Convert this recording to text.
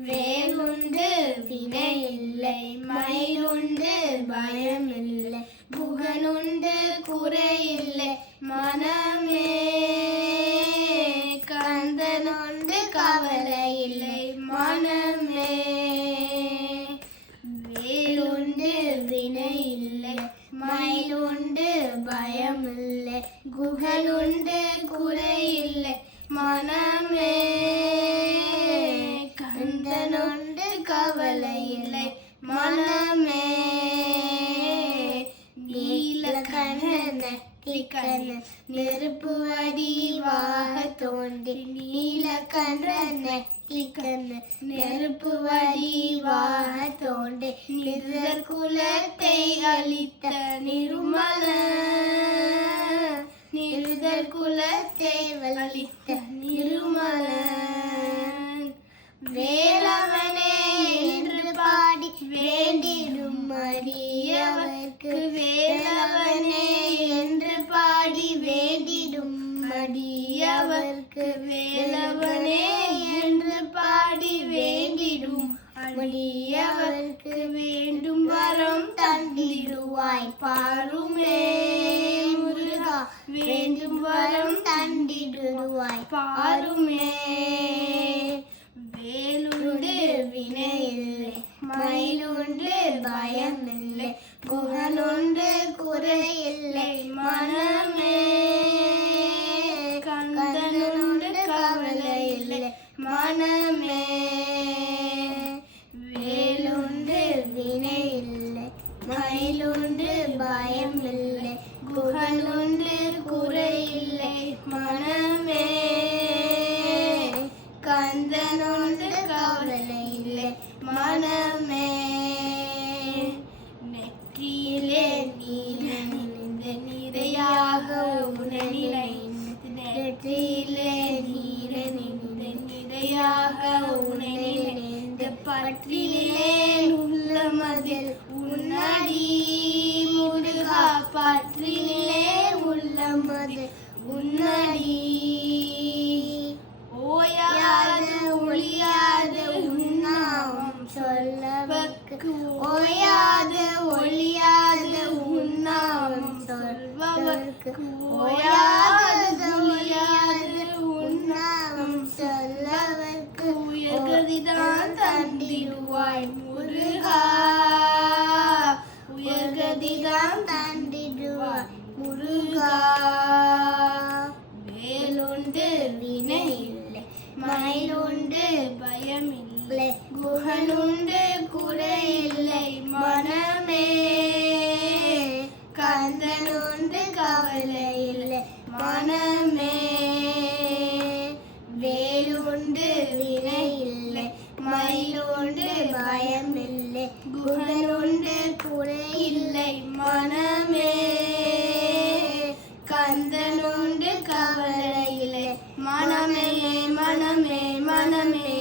வேலுண்டு வினையில்லை மயிலுண்டு பயமில்லை புகனுண்டு குறையில்லை மனமே கந்தனுண்டு கவலை இல்லை மனமே வேலுண்டு வினையில்லை மயிலுண்டு பயமில்லை குகனுண்டு குறையில்லை மனமே கந்தனுண்டு கவலை இல்லை மனமே நீலகண்ண நெருப்பு வடிவாக தோன்றி நீலகண்ண நெருப்பு வடிவாக தோன்றி நிதர் குலத்தை அளித்த நிருமல நிருதர் குலத்தை அளித்த நிருமல வேலவனே என்று பாடி வேண்டிடும் அடியவர்க்கு வேலவனே என்று பாடி வேண்டிடும் அடியவர்க்கு வேலவனே என்று பாடி வேண்டிடும் அடியவர்க்கு வேண்டும் வரம் தந்திடுவாய் பாருமே முருகா வேண்டும் வரம் தந்திடுவாய் பாருமே வேலுண்டு வினையில்லை மயிலுண்டு பயமில்லை குகனுண்டு குறையில்லை மனமே கந்தனுண்டு கவலை இல்லை மனமே வேலுண்டு வினையில்லை மயிலுண்டு பயமில்லை குகனுண்டு குறையில்லை மனமே கந்தனுண்டு கவலை இல்லை மனமே நெற்றியிலே நீரணிந்த நிறையாக உணனிலை நெற்றியிலே நீரணிந்த நிறையாக உணனிலைந்த பற்றிலே உள்ளமதில் உன்னடி முருகா பற்றிலே உள்ளமதில் உன்னடி ஓயாது ஒளியாது உன்னாமம் சொல்லவர்க்கு ஓயாது ஒளியாது உன்னாமம் சொல்பவர்க்கு ஓயாது ஒளியாது உன்னாமம் சொல்லவர்க்கு உயர்கதிதான் தந்திடுவாய் முருகா உயர்கதிதான் தந்திடுவாய் முருகா வேலுண்டு வினையில்லை மயிலுண்டு பயமில்லை குகனுண்டு குறையில்லை மனமே கந்தனுண்டு கவலை இல்லை மனமே வேலுண்டு வினையில்லை மயிலுண்டு பயமில்லை குகனுண்டு குறையில்லை மனமே கந்தனுண்டு கவலை இல்லை மனமே மனமே மனமே